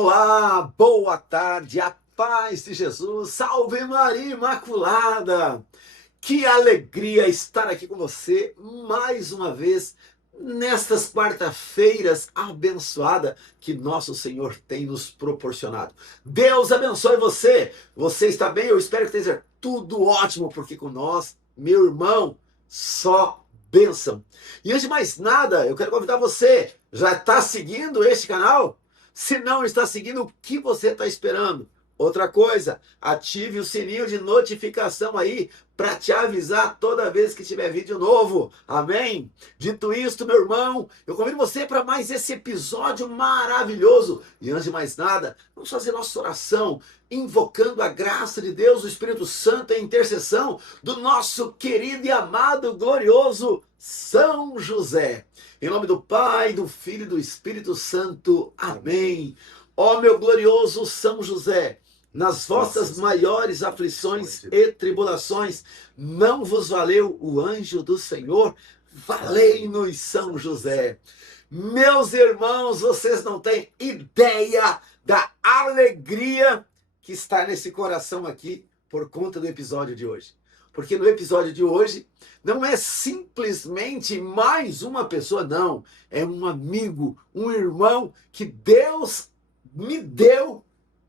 Olá, boa tarde, a paz de Jesus, salve Maria Imaculada! Que alegria estar aqui com você mais uma vez nestas quarta-feiras abençoadas que nosso Senhor tem nos proporcionado. Deus abençoe você. Você está bem? Eu espero que esteja tudo ótimo, porque com nós, meu irmão, só bênção. E antes de mais nada, eu quero convidar você. Já está seguindo este canal? Se não está seguindo, o que você está esperando? Outra coisa, ative o sininho de notificação aí para te avisar toda vez que tiver vídeo novo. Amém? Dito isto, meu irmão, eu convido você para mais esse episódio maravilhoso. E antes de mais nada, vamos fazer nossa oração, invocando a graça de Deus, o Espírito Santo e a intercessão do nosso querido e amado, glorioso São José. Em nome do Pai, do Filho e do Espírito Santo. Amém. Ó meu glorioso São José, nas vossas maiores aflições e tribulações, não vos valeu o anjo do Senhor? Valei-nos, São José. Meus irmãos, vocês não têm ideia da alegria que está nesse coração aqui por conta do episódio de hoje. Porque no episódio de hoje não é simplesmente mais uma pessoa, não. É um amigo, um irmão que Deus me deu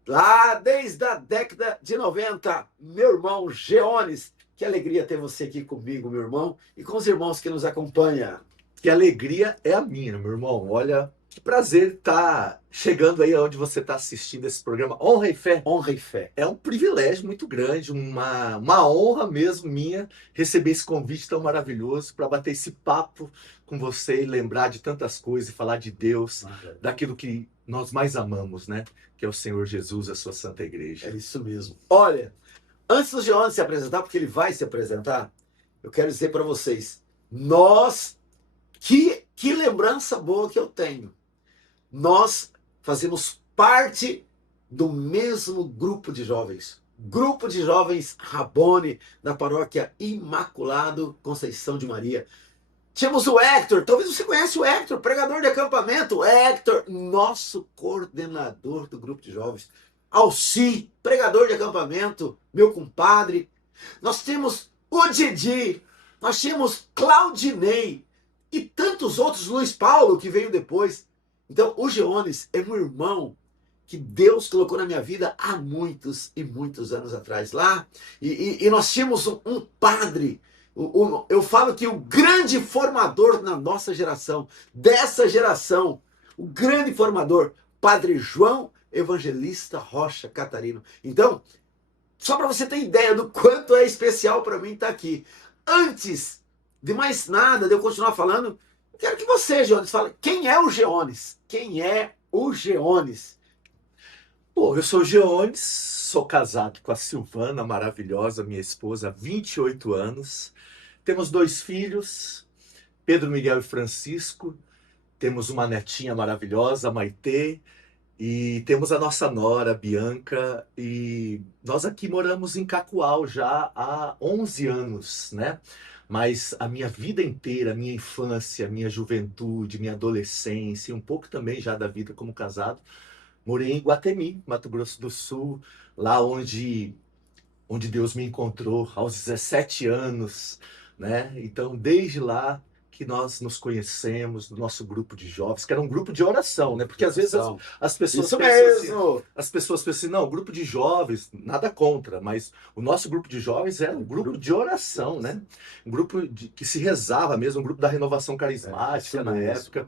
lá desde a década de 90, meu irmão Geones. Que alegria ter você aqui comigo, meu irmão, e com os irmãos que nos acompanham. Que alegria é a minha, meu irmão. Olha, que prazer estar chegando aí onde você está assistindo esse programa Honra e Fé. Honra e Fé. É um privilégio muito grande, uma honra mesmo minha receber esse convite tão maravilhoso para bater esse papo com você e lembrar de tantas coisas e falar de Deus, daquilo que nós mais amamos, né? Que é o Senhor Jesus, a sua Santa Igreja. É isso mesmo. Olha, antes do Geones se apresentar, porque ele vai se apresentar, eu quero dizer para vocês, que lembrança boa que eu tenho. Nós fazemos parte do mesmo grupo de jovens. Grupo de Jovens Rabone, da paróquia Imaculado Conceição de Maria. Tínhamos o Hector, talvez você conheça o Hector, pregador de acampamento. Hector, nosso coordenador do grupo de jovens. Alci, pregador de acampamento, meu compadre. Nós temos o Didi, nós tínhamos Claudinei e tantos outros, Luiz Paulo, que veio depois. Então, o Geones é um irmão que Deus colocou na minha vida há muitos e muitos anos atrás lá. E nós tínhamos um padre. Eu falo que o grande formador na nossa geração, dessa geração, o grande formador, Padre João Evangelista Rocha Catarino. Então, só para você ter ideia do quanto é especial para mim estar aqui. Antes de mais nada, de eu continuar falando, eu quero que você, Geones, fale quem é o Geones? Quem é o Geones? Bom, eu sou o Geones, sou casado com a Silvana, maravilhosa, minha esposa, há 28 anos. Temos 2 filhos, Pedro, Miguel e Francisco. Temos uma netinha maravilhosa, Maitê. E temos a nossa nora, Bianca. E nós aqui moramos em Cacoal já há 11 anos, né? Mas a minha vida inteira, minha infância, minha juventude, minha adolescência, e um pouco também já da vida como casado, morei em Iguatemi, Mato Grosso do Sul, lá onde Deus me encontrou aos 17 anos, né? Então, desde lá que nós nos conhecemos, do nosso grupo de jovens, que era um grupo de oração, né? Porque às vezes as pessoas Isso pensam mesmo! assim, as pessoas pensam assim, não, grupo de jovens, nada contra, mas o nosso grupo de jovens era um grupo de oração, né? Um grupo que se rezava mesmo, um grupo da renovação carismática na época.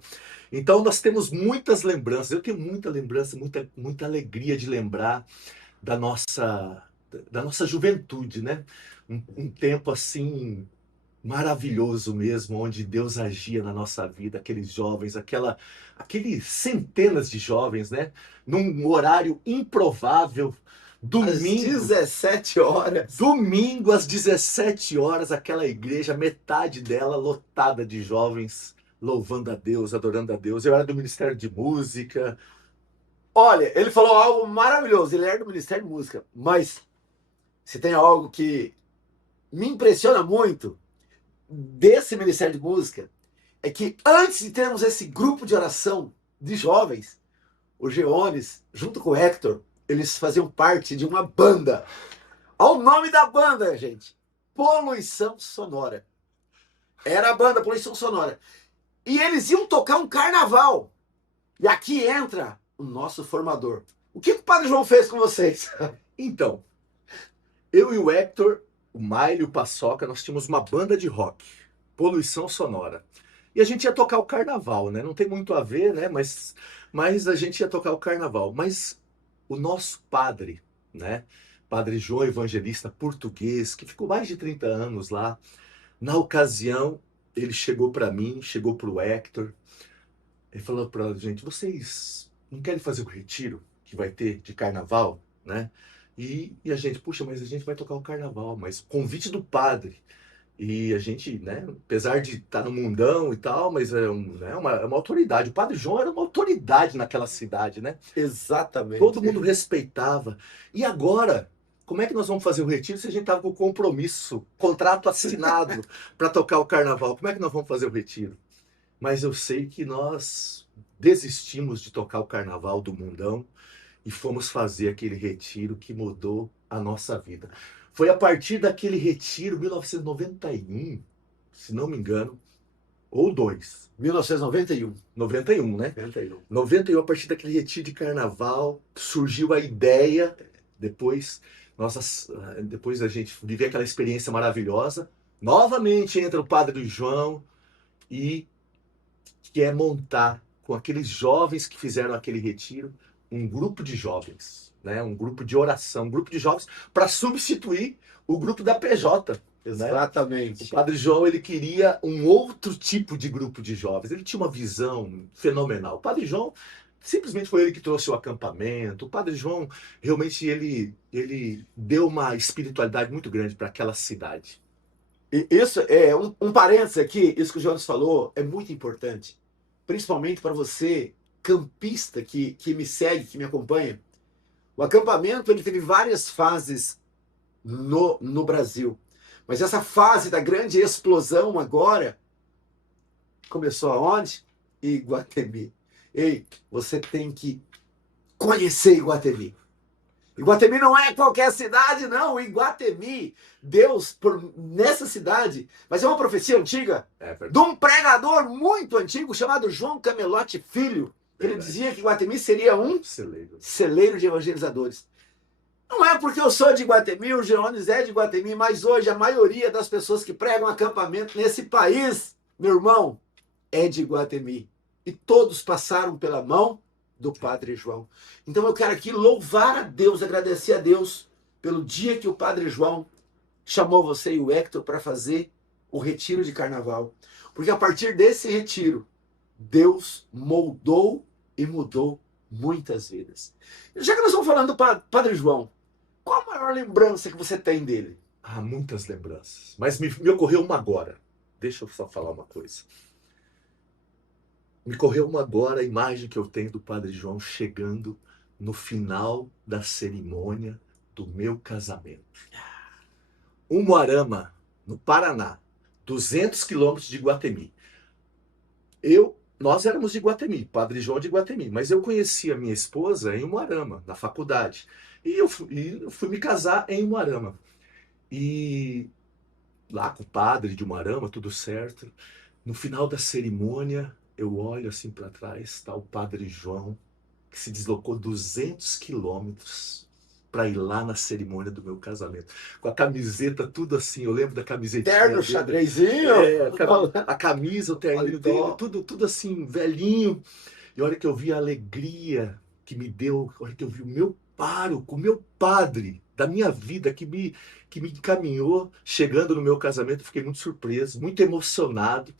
Então nós temos muitas lembranças, eu tenho muita lembrança, muita alegria de lembrar da nossa juventude, né? Um tempo assim maravilhoso mesmo, onde Deus agia na nossa vida, aqueles jovens, aqueles centenas de jovens, né? Num horário improvável, domingo. Às 17 horas. Domingo, às 17 horas, aquela igreja, metade dela lotada de jovens, louvando a Deus, adorando a Deus. Eu era do Ministério de Música. Olha, ele falou algo maravilhoso, ele era do Ministério de Música, mas se tem algo que me impressiona muito desse Ministério de Música, é que antes de termos esse grupo de oração de jovens, o Geones, junto com o Hector, eles faziam parte de uma banda. Olha o nome da banda, gente. Poluição Sonora. Era a banda Poluição Sonora. E eles iam tocar um carnaval. E aqui entra o nosso formador. O que o Padre João fez com vocês? Então, eu e o Hector, o Maile e o Paçoca, nós tínhamos uma banda de rock, Poluição Sonora. E a gente ia tocar o carnaval, né? Não tem muito a ver, né? Mas a gente ia tocar o carnaval. Mas o nosso padre, né? Padre João Evangelista português, que ficou mais de 30 anos lá, na ocasião, ele chegou para mim, chegou para o Hector, ele falou para a gente, vocês não querem fazer o retiro que vai ter de carnaval, né? E a gente, puxa, mas a gente vai tocar o carnaval, mas convite do padre. E a gente, né, apesar de estar no mundão e tal, mas é uma autoridade. O Padre João era uma autoridade naquela cidade, né? Exatamente. Todo mundo respeitava. E agora, como é que nós vamos fazer o retiro se a gente estava com compromisso, contrato assinado para tocar o carnaval? Como é que nós vamos fazer o retiro? Mas eu sei que nós desistimos de tocar o carnaval do mundão e fomos fazer aquele retiro que mudou a nossa vida. Foi a partir daquele retiro, 1991, se não me engano, ou dois. 1991. 91, né? 91. 91, a partir daquele retiro de carnaval, surgiu a ideia, depois a gente viveu aquela experiência maravilhosa, novamente entra o Padre João e quer montar com aqueles jovens que fizeram aquele retiro, um grupo de jovens, né? Um grupo de oração, um grupo de jovens para substituir o grupo da PJ. Exatamente. Né? O Padre João, ele queria um outro tipo de grupo de jovens. Ele tinha uma visão fenomenal. O Padre João simplesmente foi ele que trouxe o acampamento. O Padre João realmente ele deu uma espiritualidade muito grande para aquela cidade. E isso é um parênteses aqui, isso que o Jonas falou é muito importante, principalmente para você campista que me segue, que me acompanha. O acampamento ele teve várias fases no Brasil, mas essa fase da grande explosão agora começou aonde? Iguatemi. Ei, você tem que conhecer Iguatemi. Iguatemi não é qualquer cidade, não. Iguatemi, Deus, nessa cidade, mas é uma profecia antiga de um pregador muito antigo chamado João Camelote Filho. Ele dizia que Iguatemi seria um celeiro de evangelizadores. Não é porque eu sou de Iguatemi, o Geones é de Iguatemi, mas hoje a maioria das pessoas que pregam acampamento nesse país, meu irmão, é de Iguatemi. E todos passaram pela mão do Padre João. Então eu quero aqui louvar a Deus, agradecer a Deus pelo dia que o Padre João chamou você e o Hector para fazer o retiro de carnaval. Porque a partir desse retiro, Deus moldou e mudou muitas vidas. Já que nós estamos falando do Padre João, qual a maior lembrança que você tem dele? Ah, muitas lembranças. Mas me ocorreu uma agora. Deixa eu só falar uma coisa. Me ocorreu uma agora a imagem que eu tenho do Padre João chegando no final da cerimônia do meu casamento. Umuarama, no Paraná, 200 quilômetros de Iguatemi. Nós éramos de Iguatemi, Padre João de Iguatemi, mas eu conheci a minha esposa em Umuarama, na faculdade. E eu fui me casar em Umuarama. E lá com o padre de Umuarama, tudo certo. No final da cerimônia, eu olho assim para trás, está o Padre João, que se deslocou 200 quilômetros para ir lá na cerimônia do meu casamento. Com a camiseta, tudo assim, eu lembro da camisetinha. Terno, xadrezinho. A camisa, o terninho dele, tudo assim, velhinho. E a hora que eu vi a alegria que me deu, a hora que eu vi o meu pároco, o meu padre da minha vida, que me encaminhou, chegando no meu casamento, eu fiquei muito surpreso, muito emocionado.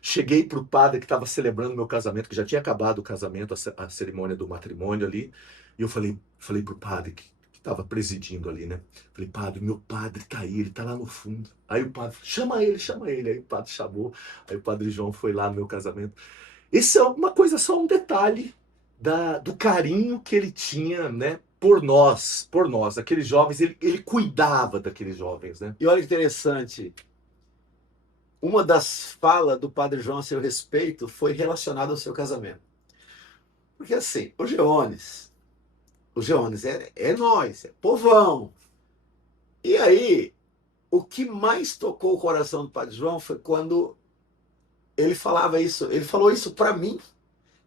Cheguei para o padre que estava celebrando meu casamento, que já tinha acabado o casamento, a cerimônia do matrimônio ali, e eu falei para o padre que estava presidindo ali, né? Falei, padre, meu padre tá aí, ele tá lá no fundo. Aí o padre, chama ele. Aí o padre chamou, aí o Padre João foi lá no meu casamento. Isso é uma coisa, só um detalhe do carinho que ele tinha, né? Por nós, aqueles jovens, ele cuidava daqueles jovens, né? E olha que interessante, uma das falas do Padre João a seu respeito foi relacionada ao seu casamento. Porque assim, o Geones é nós, é povão. E aí, o que mais tocou o coração do Padre João foi quando ele falava isso, ele falou isso para mim.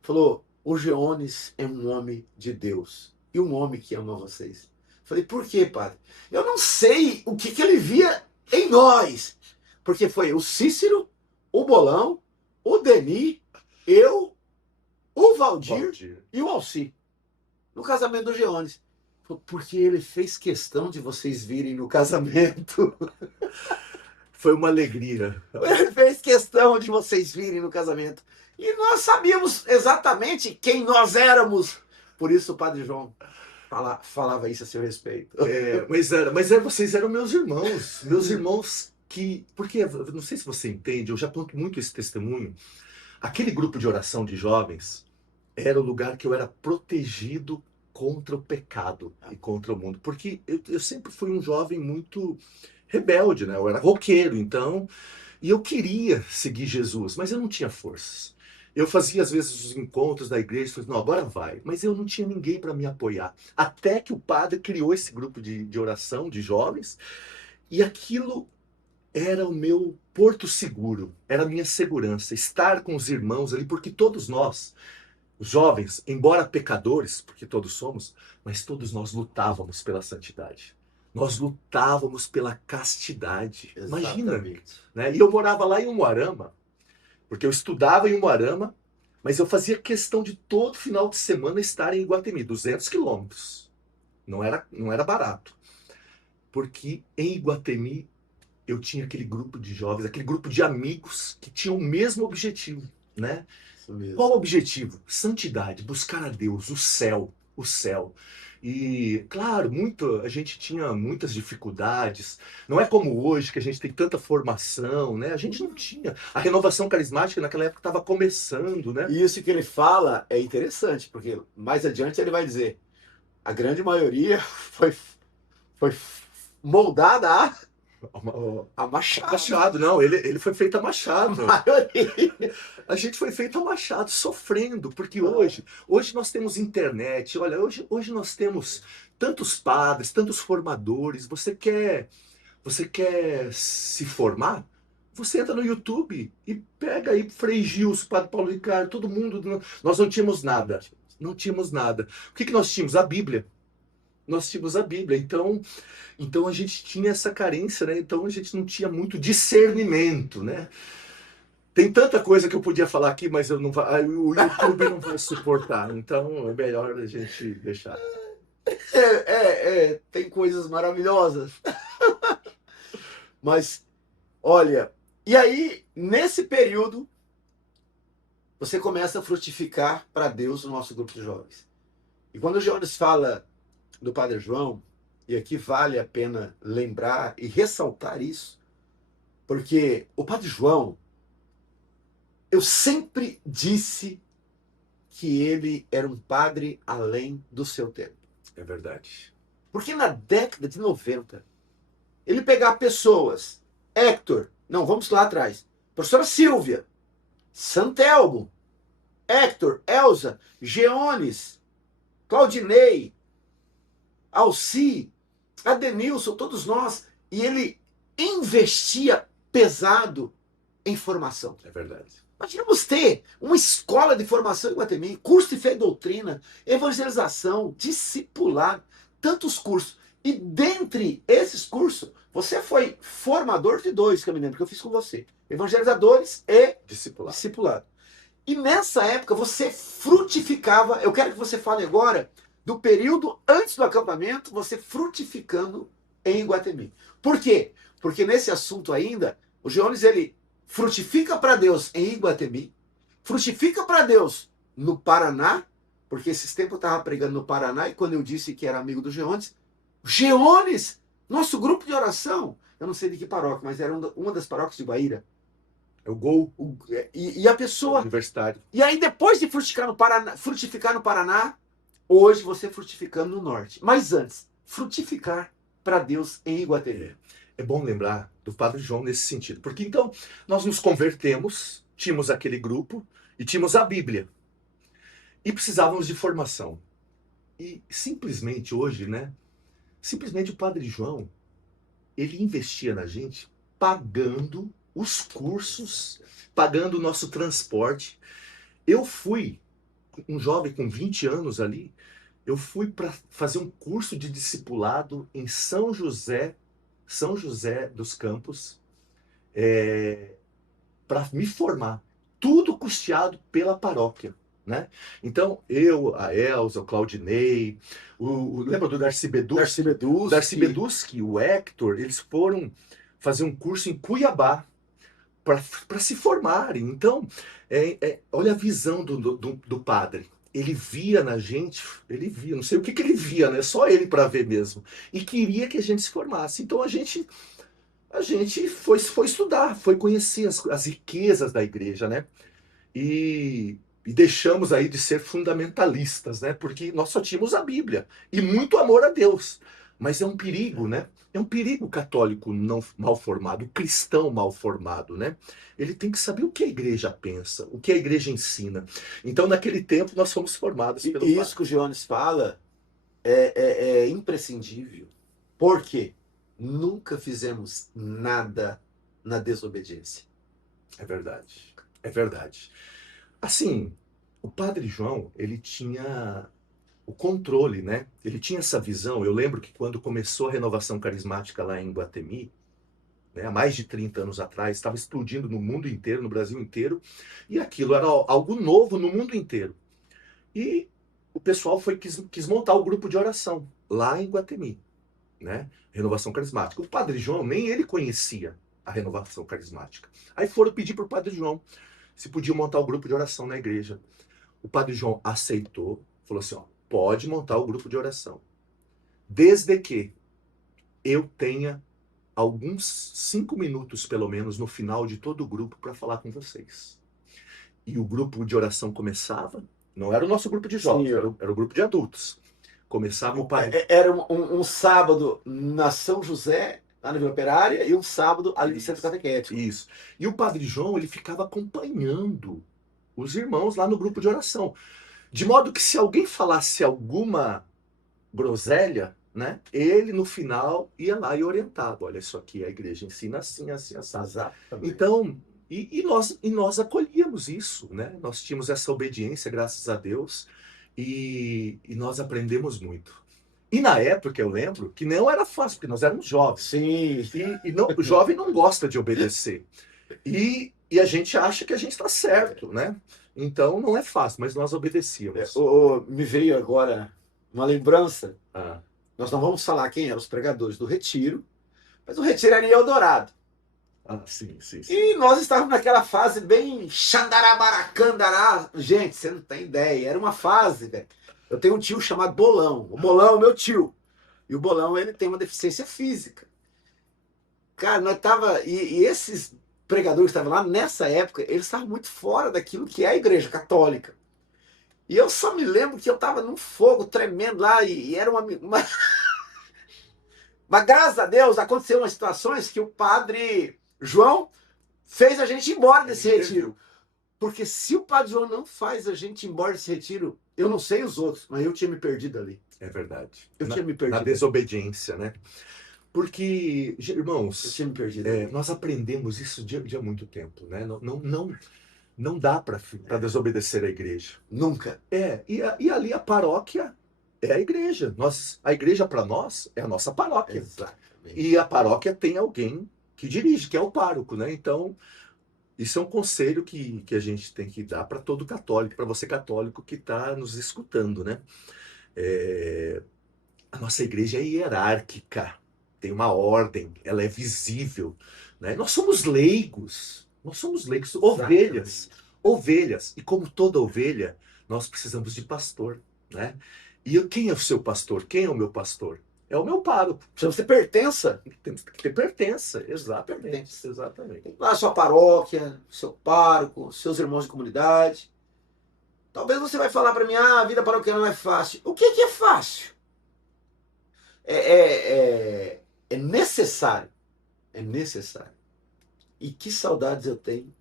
Falou: o Geones é um homem de Deus e um homem que ama vocês. Falei: por quê, padre? Eu não sei o que ele via em nós. Porque foi o Cícero, o Bolão, o Denis, eu, o Valdir Valdir. e o Alci. No casamento do Geones. Porque ele fez questão de vocês virem no casamento. Foi uma alegria. Ele fez questão de vocês virem no casamento. E nós sabíamos exatamente quem nós éramos. Por isso o Padre João falava isso a seu respeito. Vocês eram meus irmãos que, porque não sei se você entende, eu já conto muito esse testemunho. Aquele grupo de oração de jovens era o lugar que eu era protegido contra o pecado e contra o mundo, porque eu sempre fui um jovem muito rebelde, né? Eu era roqueiro, então, e eu queria seguir Jesus, mas eu não tinha forças. Eu fazia, às vezes, os encontros da igreja, e falei, não, agora vai. Mas eu não tinha ninguém para me apoiar. Até que o padre criou esse grupo de oração de jovens, e aquilo era o meu porto seguro, era a minha segurança, estar com os irmãos ali, porque todos nós, os jovens, embora pecadores, porque todos somos, mas todos nós lutávamos pela santidade. Nós lutávamos pela castidade. Imagina, Exatamente. né? E eu morava lá em Umuarama, porque eu estudava em Umuarama, mas eu fazia questão de todo final de semana estar em Iguatemi, 200 quilômetros. Não era barato. Porque em Iguatemi eu tinha aquele grupo de jovens, aquele grupo de amigos que tinham o mesmo objetivo, né? Isso mesmo. Qual o objetivo? Santidade, buscar a Deus, o céu, o céu. E, claro, a gente tinha muitas dificuldades. Não é como hoje, que a gente tem tanta formação, né? A gente não tinha. A renovação carismática naquela época estava começando, né? E isso que ele fala é interessante, porque mais adiante ele vai dizer: a grande maioria foi moldada a machado. Machado, não, ele foi feito a machado. A maioria. A gente foi feito a machado, sofrendo, porque hoje nós temos internet, olha, hoje nós temos tantos padres, tantos formadores. Você quer se formar? Você entra no YouTube e pega aí Frei Gilson, Padre Paulo Ricardo, todo mundo. Nós não tínhamos nada. Não tínhamos nada. O que nós tínhamos? A Bíblia. Nós tínhamos a Bíblia. Então a gente tinha essa carência, né? Então a gente não tinha muito discernimento, né? Tem tanta coisa que eu podia falar aqui, mas eu não o YouTube não vai suportar. Então é melhor a gente deixar. Tem coisas maravilhosas. Mas, olha, e aí, nesse período, você começa a frutificar para Deus no nosso grupo de jovens. E quando o Jones fala do Padre João, e aqui vale a pena lembrar e ressaltar isso, porque o Padre João, eu sempre disse que ele era um padre além do seu tempo. É verdade. Porque na década de 90, ele pegar pessoas, Hector, não, vamos lá atrás, professora Silvia, Santelmo, Hector, Elza, Geones, Claudinei, Alci, Adenilson, todos nós, e ele investia pesado em formação. É verdade. Imaginamos ter uma escola de formação em Iguatemi, curso de fé e doutrina, evangelização, discipulado, tantos cursos. E dentre esses cursos, você foi formador de dois, que eu me lembro, que eu fiz com você. Evangelizadores e discipulado. E nessa época você frutificava, eu quero que você fale agora do período antes do acampamento, você frutificando em Iguatemi. Por quê? Porque nesse assunto ainda, o Geones, ele frutifica para Deus em Iguatemi, frutifica para Deus no Paraná, porque esses tempos eu estava pregando no Paraná, e quando eu disse que era amigo do Geones, nosso grupo de oração, eu não sei de que paróquia, mas era uma das paróquias de Guaíra. É o Gol. E a pessoa... Universitário. E aí depois de frutificar no Paraná, hoje você frutificando no Norte. Mas antes, frutificar para Deus em Iguatemi. É bom lembrar do Padre João nesse sentido. Porque então nós nos convertemos, tínhamos aquele grupo e tínhamos a Bíblia. e precisávamos de formação. E simplesmente hoje, né? Simplesmente o Padre João, ele investia na gente pagando os cursos, pagando o nosso transporte. Eu fui, um jovem com 20 anos ali, eu fui para fazer um curso de discipulado em São José dos Campos, para me formar. Tudo custeado pela paróquia. Né? Então, eu, a Elza, o Claudinei, lembra do Darcy Beduschi? Darcy Beduschi, o Hector, eles foram fazer um curso em Cuiabá para se formarem. Então, olha a visão do padre. Ele via na gente, ele via, não sei o que ele via, né? Só ele para ver mesmo. E queria que a gente se formasse. Então a gente foi estudar, foi conhecer as riquezas da igreja, né? E deixamos aí de ser fundamentalistas, né? Porque nós só tínhamos a Bíblia e muito amor a Deus. Mas é um perigo, né? É um perigo o católico não mal formado, o cristão mal formado, né? Ele tem que saber o que a igreja pensa, o que a igreja ensina. Então, naquele tempo, nós fomos formados pelo E isso que o Giones fala é imprescindível. Por quê? Nunca fizemos nada na desobediência. É verdade. É verdade. Assim, o Padre João, ele tinha o controle, né? Ele tinha essa visão. Eu lembro que quando começou a renovação carismática lá em Guatemi, né, há mais de 30 anos atrás, estava explodindo no mundo inteiro, no Brasil inteiro, e aquilo era algo novo no mundo inteiro. E o pessoal quis montar o grupo de oração lá em Guatemi, né? Renovação carismática. O Padre João, nem ele conhecia a renovação carismática. Aí foram pedir para o Padre João se podia montar o grupo de oração na igreja. O Padre João aceitou, falou assim, ó, pode montar o grupo de oração, desde que eu tenha alguns 5 minutos, pelo menos, no final de todo o grupo para falar com vocês. E o grupo de oração começava, não era o nosso grupo de jovens, era o grupo de adultos. Começava o padre... Era um sábado na São José, lá na Vila Operária, e um sábado ali no Centro Catequético. Isso. E o Padre João, ele ficava acompanhando os irmãos lá no grupo de oração. De modo que se alguém falasse alguma groselha, né, ele no final ia lá e orientava. Olha, isso aqui a igreja ensina assim, assim, assim. Exatamente. Então, nós acolhíamos isso, né? Nós tínhamos essa obediência, graças a Deus, e nós aprendemos muito. E na época eu lembro que não era fácil, porque nós éramos jovens. Sim. O jovem não gosta de obedecer. E a gente acha que a gente está certo, né? Então não é fácil, mas nós obedecíamos. Me veio agora uma lembrança. Ah. Nós não vamos falar quem eram os pregadores do Retiro, mas o Retiro era em Eldorado. Ah, sim. E nós estávamos naquela fase bem xandarabaracandará. Gente, você não tem ideia. Era uma fase, velho. Eu tenho um tio chamado Bolão. O Bolão é o meu tio. E o Bolão, ele tem uma deficiência física. Cara, nós tava... E esses pregadores que estavam lá, nessa época, eles estavam muito fora daquilo que é a igreja católica. E eu só me lembro que eu estava num fogo tremendo lá e era uma... Mas graças a Deus aconteceram umas situações que o padre João fez a gente ir embora desse retiro. Porque se o padre João não faz a gente ir embora desse retiro, eu não sei os outros, mas eu tinha me perdido ali. É verdade. Eu tinha me perdido. Na desobediência, né? Porque, irmãos, Eu tinha me perdido. Nós aprendemos isso de há muito tempo, né? Não dá para desobedecer a igreja. Nunca. E ali a paróquia é a igreja. A igreja para nós é a nossa paróquia. Exatamente. E a paróquia tem alguém que dirige, que é o pároco, né? Então, isso é um conselho que a gente tem que dar para todo católico, para você católico que está nos escutando, né? A nossa igreja é hierárquica, tem uma ordem, ela é visível, né? Nós somos leigos, ovelhas. E como toda ovelha, nós precisamos de pastor, né? E quem é o seu pastor? Quem é o meu pastor? É o meu pároco. Precisamos ter pertença. Temos que ter pertença, exatamente. Tem lá a sua paróquia, seu pároco, seus irmãos de comunidade. Talvez você vai falar para mim, a vida paroquial não é fácil. O que é fácil? É necessário. É necessário. E que saudades eu tenho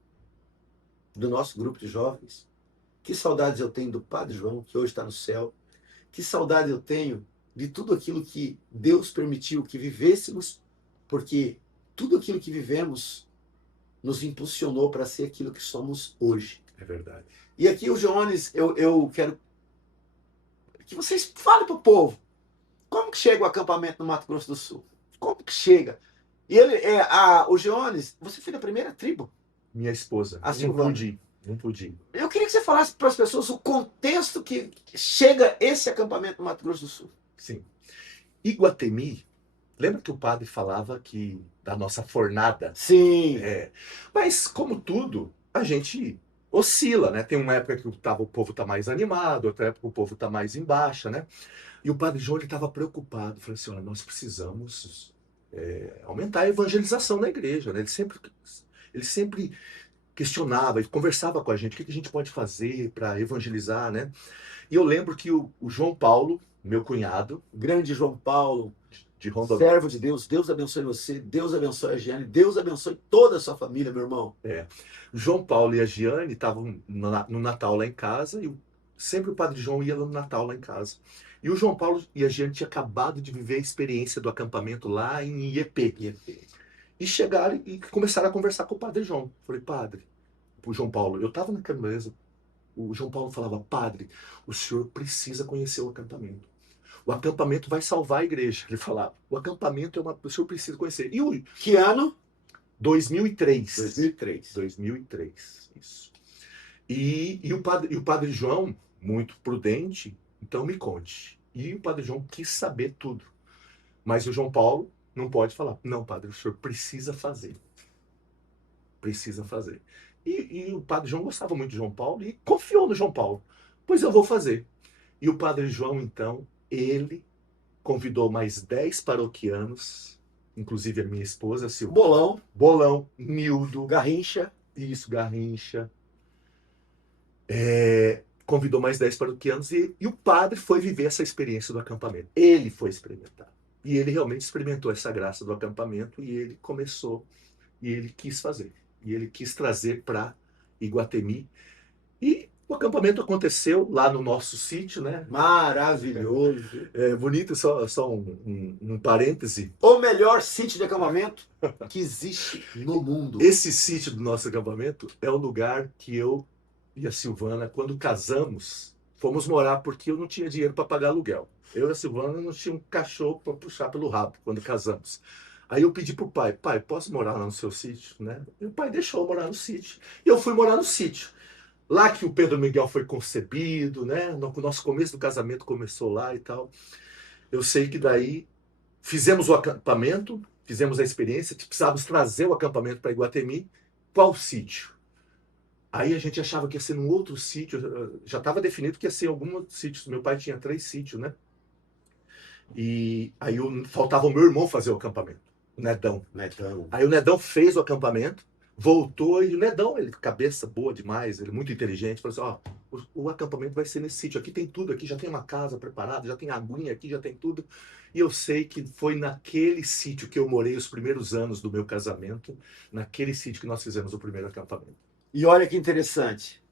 do nosso grupo de jovens. Que saudades eu tenho do Padre João, que hoje está no céu. Que saudade eu tenho de tudo aquilo que Deus permitiu que vivêssemos, porque tudo aquilo que vivemos nos impulsionou para ser aquilo que somos hoje. É verdade. E aqui, o Jones, eu quero que vocês falem para o povo. Como que chega o acampamento no Mato Grosso do Sul? Como que chega? E o Jones, você foi da primeira tribo? Minha esposa. A Não Silvana. pude. Não pude. Eu queria que você falasse para as pessoas o contexto que chega esse acampamento no Mato Grosso do Sul. Sim. Iguatemi, lembra que o padre falava que da nossa fornada? Sim. Mas, como tudo, a gente oscila, né? Tem uma época que o povo tá mais animado, outra época o povo tá mais em baixa, né? E o padre João estava preocupado. Falou assim, olha, nós precisamos aumentar a evangelização na igreja, né? Ele sempre questionava, ele conversava com a gente, o que a gente pode fazer para evangelizar, né? E eu lembro que o João Paulo, meu cunhado, Grande João Paulo, de Rondonópolis, servo de Deus, Deus abençoe você, Deus abençoe a Giane, Deus abençoe toda a sua família, meu irmão. João Paulo e a Giane estavam no Natal lá em casa, e sempre o padre João ia no Natal lá em casa. E o João Paulo e a Giane tinham acabado de viver a experiência do acampamento lá em IEP. E chegaram e começaram a conversar com o padre João. Falei, padre, o João Paulo, eu estava naquela mesa, o João Paulo falava, padre, o senhor precisa conhecer o acampamento. O acampamento vai salvar a igreja. Ele falava, o acampamento o senhor precisa conhecer. E que ano? 2003. 2003. 2003, isso. E o padre João, muito prudente, então me conte. E o padre João quis saber tudo. Mas o João Paulo não pode falar. Não, padre, o senhor precisa fazer. Precisa fazer. E o padre João gostava muito de João Paulo e confiou no João Paulo. Pois eu vou fazer. E o padre João, então, ele convidou mais 10 paroquianos, inclusive a minha esposa, Silvana. Bolão, Nildo. Garrincha. Isso, Garrincha. Convidou mais 10 paroquianos e o padre foi viver essa experiência do acampamento. Ele foi experimentar. E ele realmente experimentou essa graça do acampamento e ele começou, e ele quis fazer. E ele quis trazer para Iguatemi. E o acampamento aconteceu lá no nosso sítio, né? Maravilhoso. Bonito, só um parêntese. O melhor sítio de acampamento que existe no mundo. Esse sítio do nosso acampamento é o lugar que eu e a Silvana, quando casamos, fomos morar porque eu não tinha dinheiro para pagar aluguel. Eu e a Silvana não tinha um cachorro para puxar pelo rabo quando casamos. Aí eu pedi pro pai, posso morar lá no seu sítio, né? E o pai deixou eu morar no sítio. E eu fui morar no sítio. Lá que o Pedro Miguel foi concebido, né? O nosso começo do casamento começou lá e tal. Eu sei que daí fizemos o acampamento, fizemos a experiência, precisávamos trazer o acampamento para Iguatemi. Qual sítio? Aí a gente achava que ia ser num outro sítio, já estava definido que ia ser algum outro sítio. Meu pai tinha 3 sítios, né? E aí faltava o meu irmão fazer o acampamento, o Nedão. Aí o Nedão fez o acampamento, voltou, e o Nedão, ele cabeça boa demais, ele muito inteligente, falou assim, o acampamento vai ser nesse sítio, aqui tem tudo, aqui já tem uma casa preparada, já tem aguinha aqui, já tem tudo. E eu sei que foi naquele sítio que eu morei os primeiros anos do meu casamento, naquele sítio que nós fizemos o primeiro acampamento. E olha que interessante.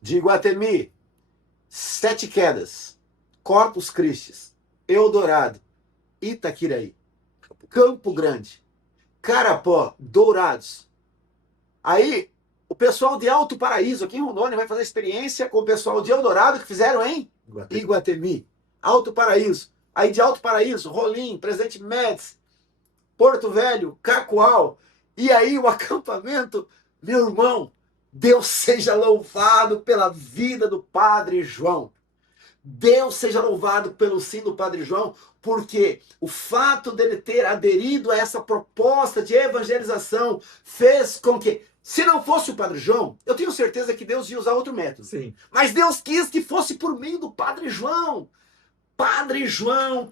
De Iguatemi, 7 Quedas, Corpus Christi, Eldorado, Itaquiraí, Campo Grande, Carapó, Dourados. Aí, o pessoal de Alto Paraíso, aqui em Rondônia, vai fazer experiência com o pessoal de Eldorado, que fizeram em Iguatemi. Alto Paraíso. Aí de Alto Paraíso, Rolim, Presidente Médici, Porto Velho, Cacoal. E aí o acampamento, meu irmão, Deus seja louvado pela vida do Padre João. Deus seja louvado pelo sim do Padre João, porque o fato dele ter aderido a essa proposta de evangelização fez com que, se não fosse o Padre João, eu tenho certeza que Deus ia usar outro método. Sim. Mas Deus quis que fosse por meio do Padre João. Padre João,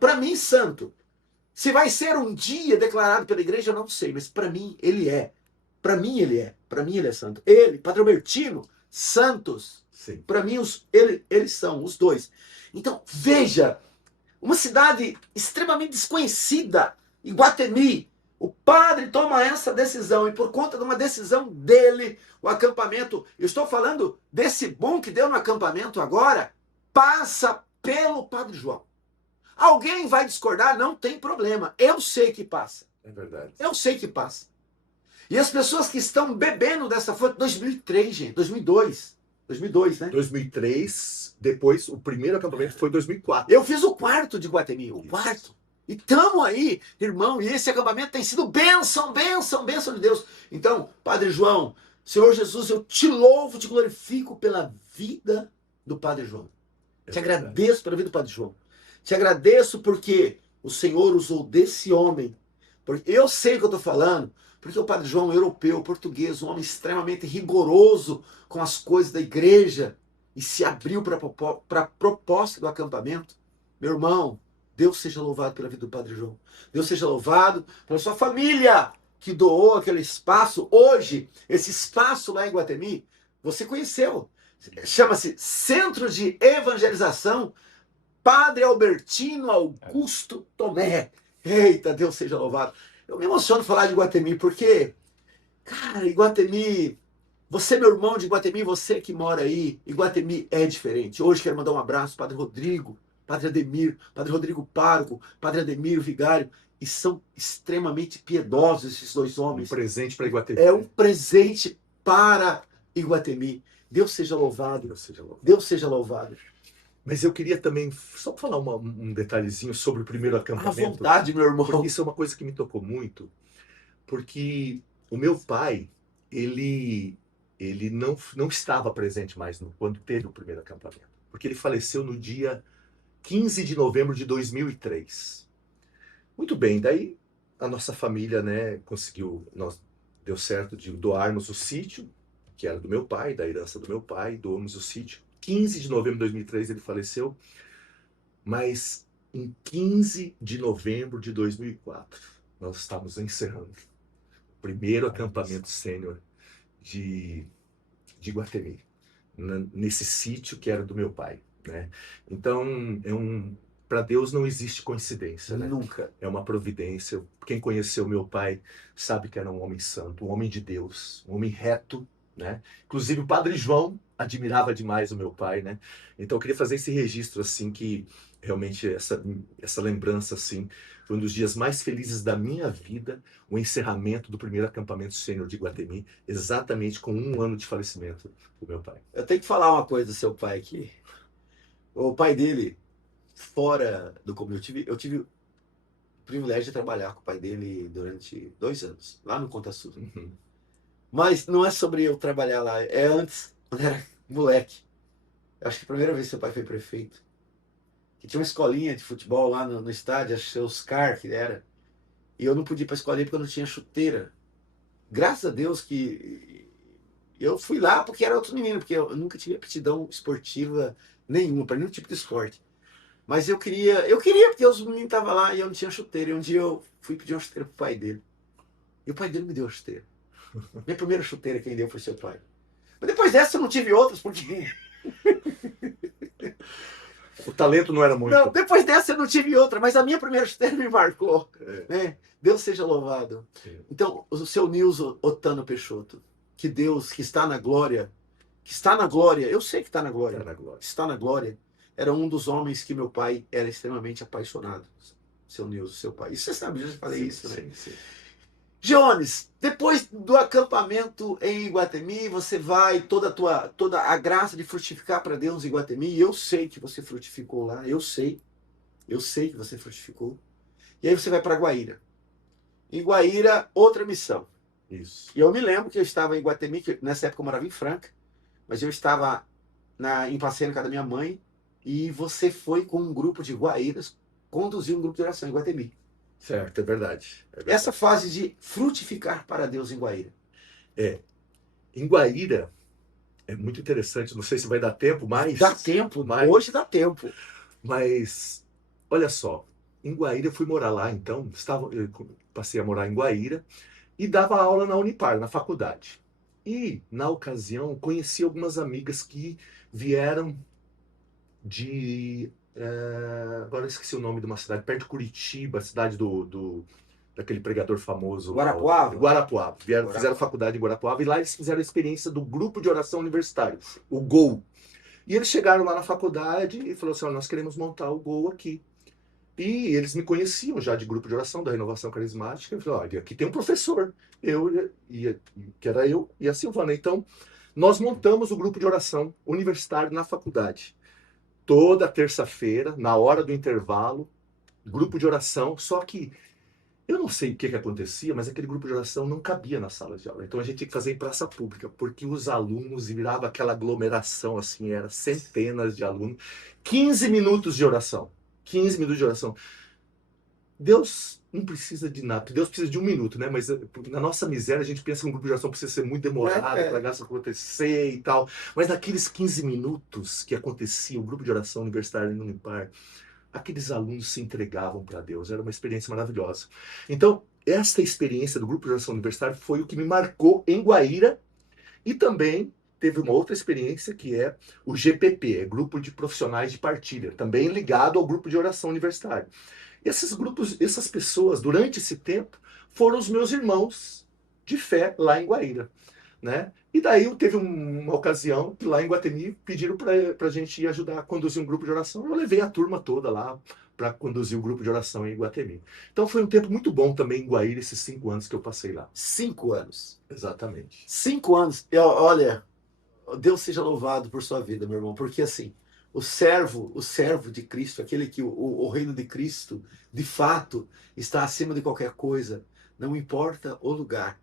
para mim, santo. Se vai ser um dia declarado pela igreja, eu não sei, mas para mim ele é. Para mim ele é. Para mim ele é santo. Ele, Padre Albertino, santos. Para mim eles são os dois. Então veja, uma cidade extremamente desconhecida, Iguatemi, O padre toma essa decisão e por conta de uma decisão dele, o acampamento, eu estou falando desse boom que deu no acampamento agora, passa pelo Padre João. Alguém vai discordar? Não tem problema. Eu sei que passa. É verdade. Eu sei que passa. E as pessoas que estão bebendo dessa fonte, 2003, gente, 2002, né? 2003, depois o primeiro acampamento foi 2004. Eu fiz o quarto de Guatemi, o quarto. E estamos aí, irmão, e esse acampamento tem sido bênção, bênção, bênção de Deus. Então, Padre João, Senhor Jesus, eu te louvo, te glorifico pela vida do Padre João. Te agradeço pela vida do Padre João. Te agradeço porque o Senhor usou desse homem. Porque eu sei o que eu estou falando, porque o Padre João, europeu, português, um homem extremamente rigoroso com as coisas da igreja, e se abriu para a proposta do acampamento. Meu irmão, Deus seja louvado pela vida do Padre João. Deus seja louvado pela sua família que doou aquele espaço. Hoje, esse espaço lá em Guatemi, você conheceu. Chama-se Centro de Evangelização Padre Albertino Augusto Tomé. Eita, Deus seja louvado. Eu me emociono falar de Guatemi, porque, cara, Iguatemi, você, meu irmão de Iguatemi, você que mora aí, Iguatemi é diferente. Hoje quero mandar um abraço, Padre Rodrigo, Padre Ademir, Padre Rodrigo Pároco, Padre Ademir, vigário, e são extremamente piedosos esses dois homens. Um presente para Iguatemi. É um presente para Iguatemi. Deus seja louvado. Deus seja louvado. Deus seja louvado. Mas eu queria também só falar um detalhezinho sobre o primeiro acampamento. À vontade, meu irmão. Porque isso é uma coisa que me tocou muito, porque o meu pai, ele não estava presente mais quando teve o primeiro acampamento, porque ele faleceu no dia 15 de novembro de 2003. Muito bem, daí a nossa família, né, deu certo de doarmos o sítio, que era do meu pai, da herança do meu pai, doamos o sítio. 15 de novembro de 2003 ele faleceu, mas em 15 de novembro de 2004 nós estávamos encerrando o primeiro acampamento sênior de Iguatemi, nesse sítio que era do meu pai, né? Então, para Deus não existe coincidência, né? Nunca. É uma providência. Quem conheceu meu pai sabe que era um homem santo, um homem de Deus, um homem reto, né? Inclusive o Padre João admirava demais o meu pai, né? Então eu queria fazer esse registro assim, que realmente essa lembrança assim foi um dos dias mais felizes da minha vida, o encerramento do primeiro acampamento sênior de Iguatemi, exatamente com 1 ano de falecimento do meu pai. Eu tenho que falar uma coisa do seu pai aqui. O pai dele, fora do comunismo, eu tive o privilégio de trabalhar com o pai dele durante 2 anos, lá no Conta Sul. Uhum. Mas não é sobre eu trabalhar lá, é antes, quando era moleque. Eu acho que a primeira vez que seu pai foi prefeito, que tinha uma escolinha de futebol lá no estádio, acho que é Oscar que era, e eu não podia ir para a escolinha porque eu não tinha chuteira. Graças a Deus que eu fui lá porque era outro menino, porque eu nunca tive aptidão esportiva nenhuma, para nenhum tipo de esporte. Mas eu queria porque os meninos estavam lá e eu não tinha chuteira. E um dia eu fui pedir uma chuteira pro pai dele. E o pai dele me deu a chuteira. Minha primeira chuteira quem deu foi seu pai. Mas depois dessa eu não tive outras, porque... O talento não era muito. Não, depois dessa eu não tive outra, mas a minha primeira chuteira me marcou. Né? Deus seja louvado. Sim. Então, o seu Nilson Otano Peixoto, que Deus, que está na glória, eu sei que está na glória, está na glória, era um dos homens que meu pai era extremamente apaixonado. Seu Nilson, seu pai. Isso você sabe, eu já falei isso, né? Sim, sim. Jones, depois do acampamento em Iguatemi, você vai toda a graça de frutificar para Deus em Iguatemi. E eu sei que você frutificou lá, eu sei que você frutificou. E aí você vai para Guaíra. Em Guaíra, outra missão. Isso. E eu me lembro que eu estava em Iguatemi, que nessa época eu morava em Franca, mas eu estava em passeio na casa da minha mãe, e você foi com um grupo de guaíras, conduziu um grupo de oração em Iguatemi. Certo, é verdade. Essa fase de frutificar para Deus em Guaíra. Em Guaíra, é muito interessante, não sei se vai dar tempo, mas... Dá tempo, hoje dá tempo. Mas, olha só, em Guaíra eu fui morar lá, então, eu passei a morar em Guaíra e dava aula na Unipar, na faculdade. E, na ocasião, conheci algumas amigas que vieram agora eu esqueci o nome de uma cidade, perto de Curitiba, a cidade daquele pregador famoso. Guarapuava? Guarapuava. Guarapuava. Fizeram faculdade em Guarapuava e lá eles fizeram a experiência do grupo de oração universitário, o GOU. E eles chegaram lá na faculdade e falaram assim, nós queremos montar o GOU aqui. E eles me conheciam já de grupo de oração da Renovação Carismática. Eu falei, olha, aqui tem um professor, que era eu e a Silvana. Então, nós montamos o grupo de oração universitário na faculdade. Toda terça-feira, na hora do intervalo, grupo de oração, só que eu não sei o que acontecia, mas aquele grupo de oração não cabia na sala de aula. Então a gente tinha que fazer em praça pública, porque os alunos virava aquela aglomeração, assim, era centenas de alunos. 15 minutos de oração. 15 minutos de oração. Deus não precisa de nada. Deus precisa de um minuto, né? Mas na nossa miséria a gente pensa que um grupo de oração precisa ser muito demorado para a graça acontecer e tal. Mas naqueles 15 minutos que acontecia o grupo de oração universitário no Unipar, aqueles alunos se entregavam para Deus. Era uma experiência maravilhosa. Então, esta experiência do grupo de oração universitário foi o que me marcou em Guaíra e também teve uma outra experiência que é o GPP, é Grupo de Profissionais de Partilha, também ligado ao grupo de oração universitário. Esses grupos, essas pessoas, durante esse tempo, foram os meus irmãos de fé lá em Guaíra, né? E daí teve uma ocasião que lá em Guatemi pediram para a gente ir ajudar a conduzir um grupo de oração. Eu levei a turma toda lá para conduzir o grupo de oração em Guatemi. Então foi um tempo muito bom também em Guaíra, esses 5 anos que eu passei lá. 5 anos. Exatamente. 5 anos. Olha, Deus seja louvado por sua vida, meu irmão, porque assim, o servo de Cristo, aquele que o reino de Cristo, de fato, está acima de qualquer coisa, não importa o lugar,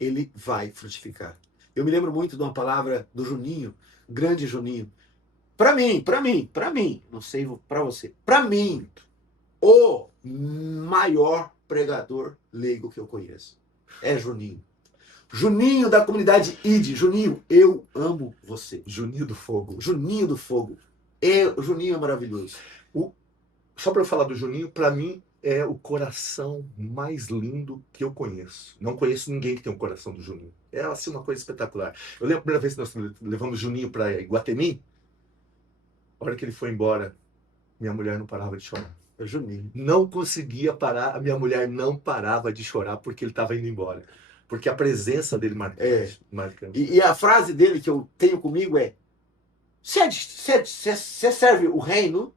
ele vai frutificar. Eu me lembro muito de uma palavra do Juninho, grande Juninho. Para mim, não sei para você, para mim, o maior pregador leigo que eu conheço é Juninho. Juninho da comunidade ID. Juninho, eu amo você. Juninho do Fogo. Juninho do Fogo. O Juninho é maravilhoso. Só para eu falar do Juninho, para mim é o coração mais lindo que eu conheço. Não conheço ninguém que tem um coração do Juninho. É assim uma coisa espetacular. Eu lembro a primeira vez que nós levamos Juninho para Iguatemi, a hora que ele foi embora, minha mulher não parava de chorar. É Juninho. Não conseguia parar, a minha mulher não parava de chorar porque ele estava indo embora. Porque a presença dele marcante. E a frase dele que eu tenho comigo é: você serve o reino?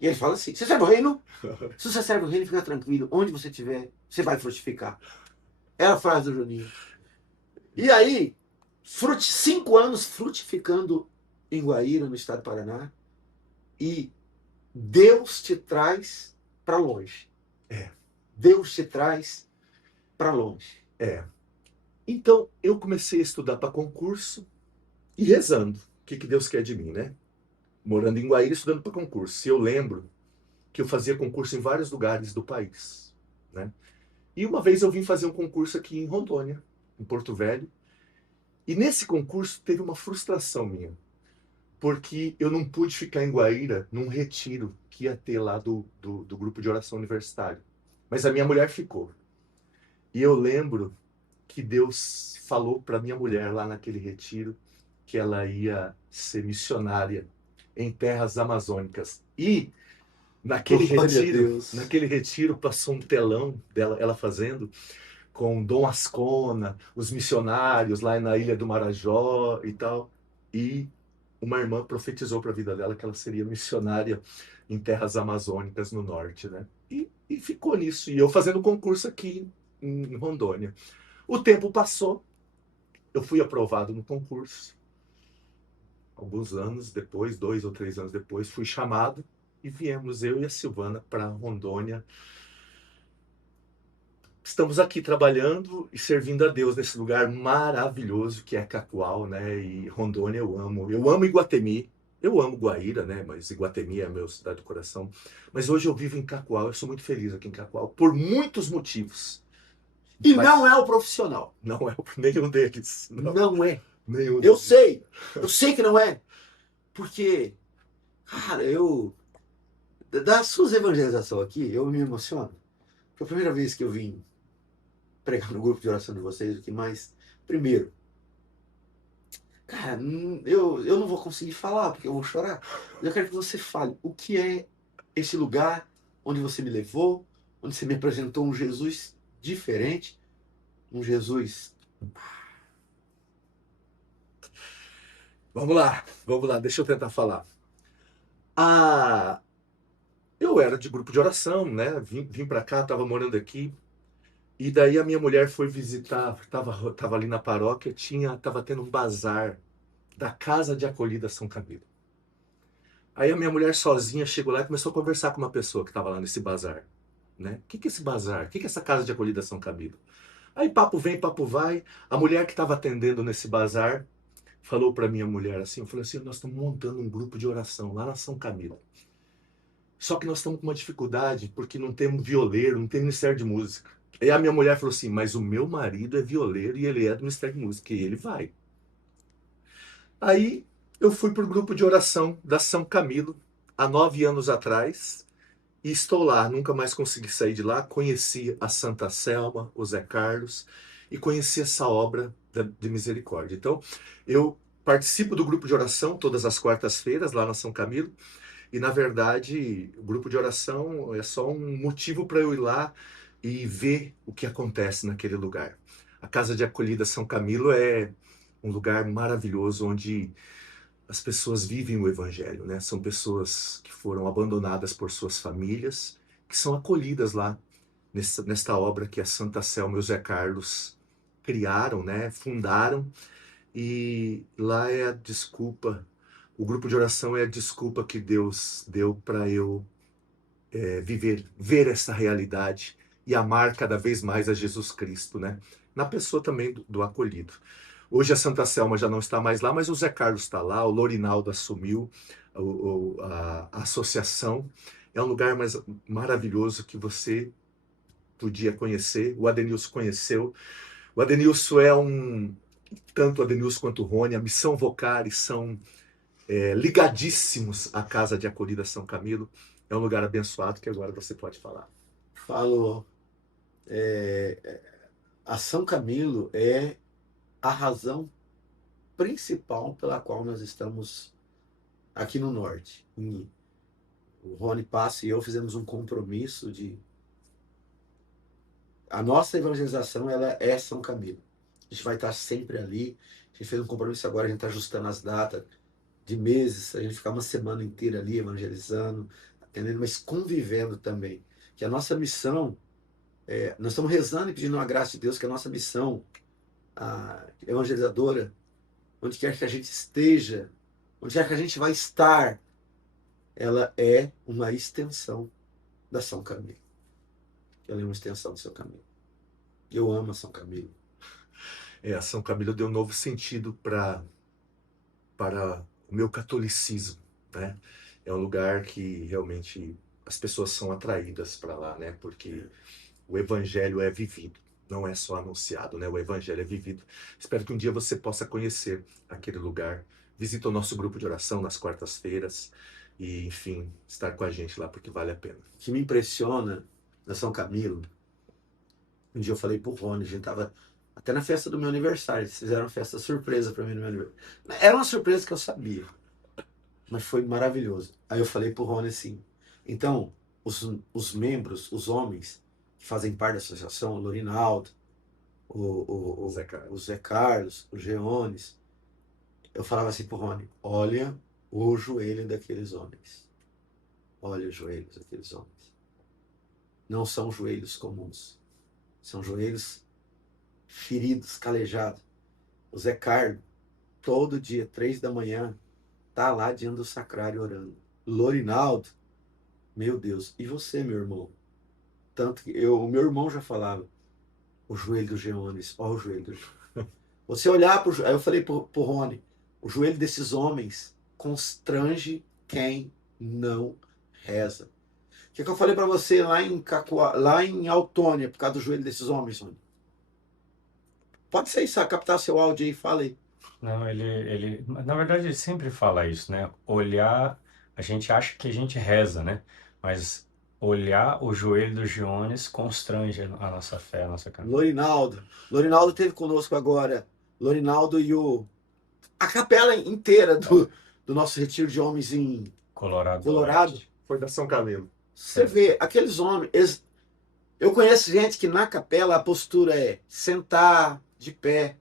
E ele fala assim: você serve o reino? Se você serve o reino, fica tranquilo. Onde você estiver, você vai frutificar. É a frase do Juninho. E aí, 5 anos frutificando em Guaíra, no estado do Paraná. E Deus te traz para longe. Deus te traz para longe. Então, eu comecei a estudar para concurso e rezando. O que Deus quer de mim, né? Morando em Guaíra, estudando para concurso. E eu lembro que eu fazia concurso em vários lugares do país, né? E uma vez eu vim fazer um concurso aqui em Rondônia, em Porto Velho. E nesse concurso teve uma frustração minha. Porque eu não pude ficar em Guaíra num retiro que ia ter lá do grupo de oração universitário. Mas a minha mulher ficou. E eu lembro que Deus falou para minha mulher lá naquele retiro que ela ia ser missionária em terras amazônicas. E naquele retiro passou um telão dela, ela fazendo com Dom Ascona, os missionários lá na Ilha do Marajó e tal. E uma irmã profetizou para a vida dela que ela seria missionária em terras amazônicas no norte, né? E ficou nisso. E eu fazendo concurso aqui em Rondônia. O tempo passou, eu fui aprovado no concurso. Alguns anos depois, 2 ou 3 anos depois, fui chamado e viemos eu e a Silvana para Rondônia. Estamos aqui trabalhando e servindo a Deus nesse lugar maravilhoso que é Cacoal, né? E Rondônia eu amo. Eu amo Iguatemi. Eu amo Guaíra, né? Mas Iguatemi é a minha cidade do coração. Mas hoje eu vivo em Cacoal. Eu sou muito feliz aqui em Cacoal por muitos motivos. E não é o profissional. Não é nenhum deles. Não é. Nenhum Eu deles. sei que não é. Porque, cara, da sua evangelização aqui, eu me emociono. Foi a primeira vez que eu vim pregar no grupo de oração de vocês, o que mais... Primeiro, cara, eu não vou conseguir falar, porque eu vou chorar. Eu quero que você fale o que é esse lugar onde você me levou, onde você me apresentou um Jesus diferente, um Jesus. Vamos lá, deixa eu tentar falar. Ah, eu era de grupo de oração, né? Vim para cá, tava morando aqui. E daí a minha mulher foi visitar, tava ali na paróquia, tava tendo um bazar da Casa de Acolhida São Camilo. Aí a minha mulher sozinha chegou lá e começou a conversar com uma pessoa que estava lá nesse bazar, né? O que que é esse bazar? O que que é essa Casa de Acolhida São Camilo? Aí papo vem, papo vai. A mulher que estava atendendo nesse bazar falou para minha mulher assim, eu falei assim, nós estamos montando um grupo de oração lá na São Camilo. Só que nós estamos com uma dificuldade porque não temos violeiro, não tem Ministério de Música. Aí a minha mulher falou assim, mas o meu marido é violeiro e ele é do Ministério de Música, e ele vai. Aí eu fui para o grupo de oração da São Camilo há 9 anos atrás e estou lá, nunca mais consegui sair de lá. Conheci a Santa Selma, o Zé Carlos e conheci essa obra de misericórdia. Então eu participo do grupo de oração todas as quartas-feiras lá na São Camilo e na verdade o grupo de oração é só um motivo para eu ir lá e ver o que acontece naquele lugar. A Casa de Acolhida São Camilo é um lugar maravilhoso onde as pessoas vivem o evangelho, né? São pessoas que foram abandonadas por suas famílias, que são acolhidas lá nesta obra que a Santa Selma e o Zé Carlos criaram, né? Fundaram, e lá é a desculpa, o grupo de oração é a desculpa que Deus deu para eu ver essa realidade e amar cada vez mais a Jesus Cristo, né? Na pessoa também do acolhido. Hoje a Santa Selma já não está mais lá, mas o Zé Carlos está lá, o Lorinaldo assumiu a associação. É um lugar maravilhoso que você podia conhecer. O Adenilson conheceu. O Adenilson tanto o Adenilson quanto o Rony, a Missão Vocari são ligadíssimos à Casa de Acolhida São Camilo. É um lugar abençoado que agora você pode falar. Falo, a São Camilo é a razão principal pela qual nós estamos aqui no norte. O Rony Passo e eu fizemos um compromisso de... A nossa evangelização, ela é São Camilo. A gente vai estar sempre ali. A gente fez um compromisso agora, a gente está ajustando as datas de meses, a gente ficar uma semana inteira ali evangelizando, atendendo, mas convivendo também. Que a nossa missão, nós estamos rezando e pedindo a graça de Deus, que a nossa missão, a evangelizadora, onde quer que a gente esteja, onde quer que a gente vai estar, ela é uma extensão da São Camilo. Ela é uma extensão do seu caminho. Eu amo a São Camilo. A São Camilo deu um novo sentido para o meu catolicismo, né? É um lugar que realmente as pessoas são atraídas para lá, né? Porque o evangelho é vivido, não é só anunciado, né? O evangelho é vivido. Espero que um dia você possa conhecer aquele lugar. Visita o nosso grupo de oração nas quartas-feiras e, enfim, estar com a gente lá, porque vale a pena. O que me impressiona na São Camilo, um dia eu falei pro Rony, a gente tava até na festa do meu aniversário, eles fizeram uma festa surpresa para mim no meu aniversário. Era uma surpresa que eu sabia, mas foi maravilhoso. Aí eu falei pro Rony assim, então, os membros, os homens que fazem parte da associação, o Lorinaldo, o Zé Carlos, o Geones, eu falava assim pro Rony, olha o joelho daqueles homens. Olha os joelhos daqueles homens. Não são joelhos comuns. São joelhos feridos, calejados. O Zé Carlos, todo dia, 3 da manhã, tá lá diante do sacrário orando. Lorinaldo, meu Deus, e você, meu irmão? Tanto que o meu irmão já falava, o joelho do Geones, ó o joelho do Geones. Você olhar pro joelho, aí eu falei pro Rony, o joelho desses homens constrange quem não reza. O que eu falei para você lá em Autônia, por causa do joelho desses homens, Rony? Pode ser isso, captar seu áudio aí, fala aí. Não, na verdade, ele sempre fala isso, né? Olhar, a gente acha que a gente reza, né? Mas olhar o joelho do Giones constrange a nossa fé, a nossa caminhada. Lorinaldo esteve conosco agora. Lorinaldo e a capela inteira do nosso retiro de homens em Colorado. Colorado. Foi da São Camilo. Você vê, aqueles homens, Eu conheço gente que na capela a postura é sentar de pé.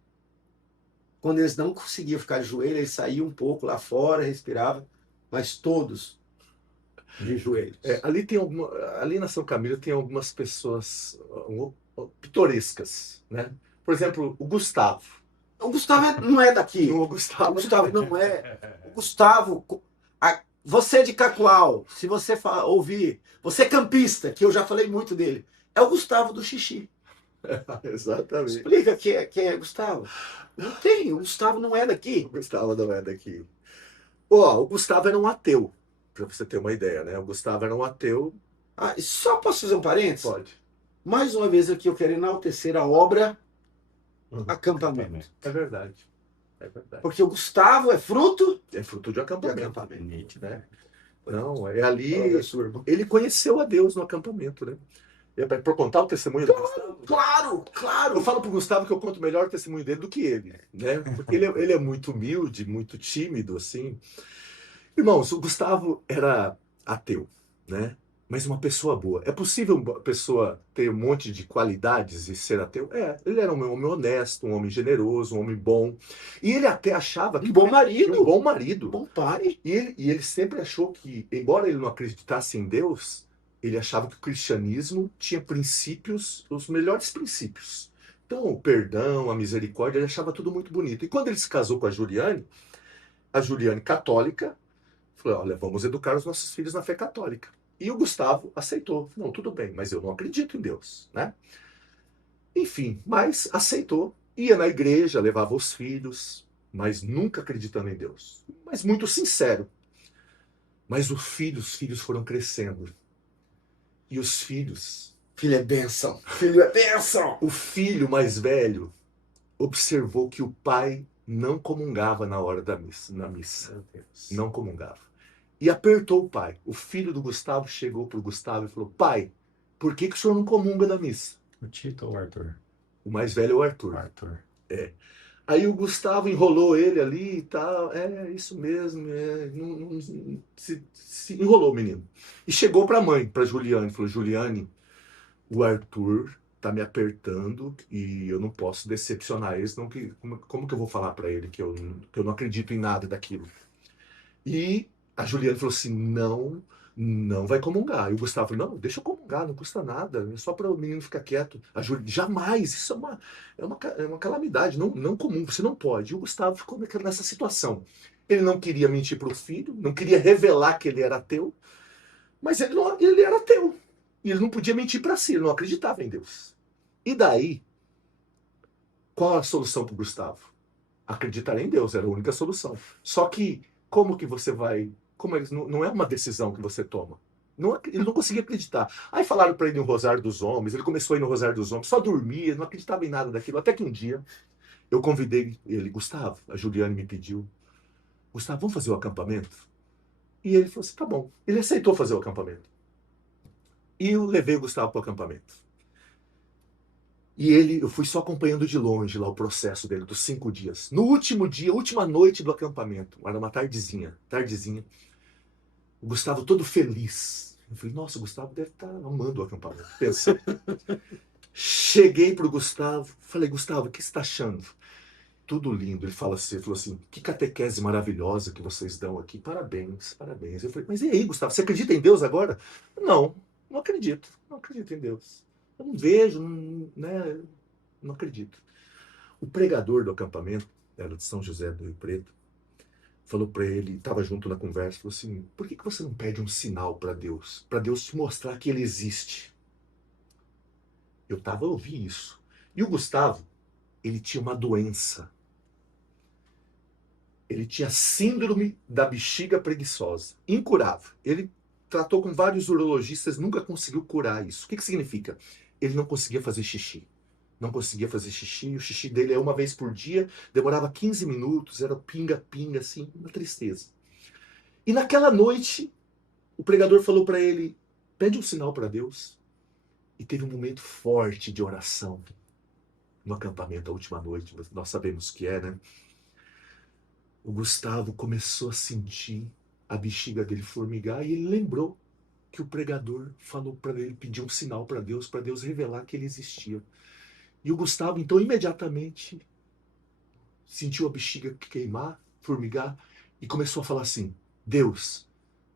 Quando eles não conseguiam ficar de joelho, eles saíam um pouco lá fora, respiravam, mas todos de joelhos. Ali tem ali na São Camilo tem algumas pessoas pitorescas, né? Por exemplo, o Gustavo. O Gustavo não é daqui. O O Gustavo, Gustavo não é. O Gustavo, você é de Cacoal, se você ouvir, você é campista, que eu já falei muito dele, é o Gustavo do xixi. exatamente. Explica quem é Gustavo. Não tem, o Gustavo não é daqui. O Gustavo não é daqui. Ó, o Gustavo era um ateu, para você ter uma ideia, né? O Gustavo era um ateu. Ah, e só posso fazer um parênteses? Pode. Mais uma vez aqui eu quero enaltecer a obra Acampamento. É verdade. É verdade. Porque o Gustavo é fruto É fruto de de acampamento. acampamento. Nítido. Né? Não, é ali. Olha, sua irmã. Ele conheceu a Deus no acampamento, né? Por contar o testemunho do Gustavo. Claro, claro. Eu falo pro Gustavo que eu conto melhor o testemunho dele do que ele, né? Porque ele é muito humilde, muito tímido, assim. Irmãos, o Gustavo era ateu, né? Mas uma pessoa boa. É possível uma pessoa ter um monte de qualidades e ser ateu? É, ele era um homem honesto, um homem generoso, um homem bom. E ele até achava que Um bom marido. um bom marido. Um bom pai. E ele sempre achou que, embora ele não acreditasse em Deus, ele achava que o cristianismo tinha princípios, os melhores princípios. Então, o perdão, a misericórdia, ele achava tudo muito bonito. E quando ele se casou com a Juliane católica, falou: olha, vamos educar os nossos filhos na fé católica. E o Gustavo aceitou. Não, tudo bem, mas eu não acredito em Deus, né? Enfim, mas aceitou. Ia na igreja, levava os filhos, mas nunca acreditando em Deus. Mas muito sincero. Mas os filhos foram crescendo. E os filhos, Filho é bênção. Filho é bênção. o filho mais velho observou que o pai não comungava na hora da missa, na missa. Meu Deus. Não comungava. E apertou o pai. O filho do Gustavo chegou para o Gustavo e falou: pai, por que o senhor não comunga da missa? O Tito ou o Arthur? O mais velho é o O Arthur. Arthur. Aí o Gustavo enrolou ele ali e tal. É isso mesmo. Se enrolou o menino. E chegou para a mãe, para Juliane. Falou: Juliane, o Arthur tá me apertando e eu não posso decepcionar ele. Senão como que eu vou falar para ele que eu não acredito em nada daquilo? E a Juliana falou assim: não, não vai comungar. E o Gustavo falou: não, deixa eu comungar, não custa nada, é só para o menino ficar quieto. A Juliana: jamais, isso é uma calamidade, não comum, você não pode. E o Gustavo ficou nessa situação. Ele não queria mentir para o filho, não queria revelar que ele era ateu, mas ele era ateu. E ele não podia mentir para si, ele não acreditava em Deus. E daí, qual a solução para o Gustavo? Acreditar em Deus era a única solução. Só que como que você vai? Como eles não é uma decisão que você toma. Ele não conseguia acreditar. Aí falaram para ele no Rosário dos Homens, ele começou a ir no Rosário dos Homens, só dormia, não acreditava em nada daquilo. Até que um dia eu convidei ele: Gustavo, a Juliane me pediu: Gustavo, vamos fazer o acampamento? E ele falou assim: tá bom. Ele aceitou fazer o acampamento. E eu levei o Gustavo para o acampamento. E eu fui só acompanhando de longe lá o processo dele, dos 5 dias. No último dia, última noite do acampamento, era uma tardezinha, o Gustavo todo feliz. Eu falei: nossa, o Gustavo deve estar amando o acampamento. Pensei. Cheguei pro Gustavo, falei: Gustavo, o que você está achando? Tudo lindo. Ele falou assim: que catequese maravilhosa que vocês dão aqui. Parabéns, parabéns. Eu falei: mas e aí, Gustavo, você acredita em Deus agora? Não acredito. Não acredito em Deus. Eu não vejo, né? Não acredito. O pregador do acampamento, era de São José do Rio Preto, falou para ele, estava junto na conversa, falou assim: por que você não pede um sinal para Deus te mostrar que ele existe? Eu ouvi isso. E o Gustavo, ele tinha uma doença. Ele tinha síndrome da bexiga preguiçosa, incurável. Ele tratou com vários urologistas, nunca conseguiu curar isso. O que significa? Ele não conseguia fazer xixi. Não conseguia fazer xixi. O xixi dele é uma vez por dia, demorava 15 minutos, era pinga-pinga, assim, uma tristeza. E naquela noite, o pregador falou para ele: pede um sinal para Deus. E teve um momento forte de oração no acampamento, a última noite. Nós sabemos que é, né? O Gustavo começou a sentir a bexiga dele formigar e ele lembrou que o pregador falou para ele, pediu um sinal para Deus revelar que ele existia. E o Gustavo, então, imediatamente sentiu a bexiga queimar, formigar, e começou a falar assim: Deus,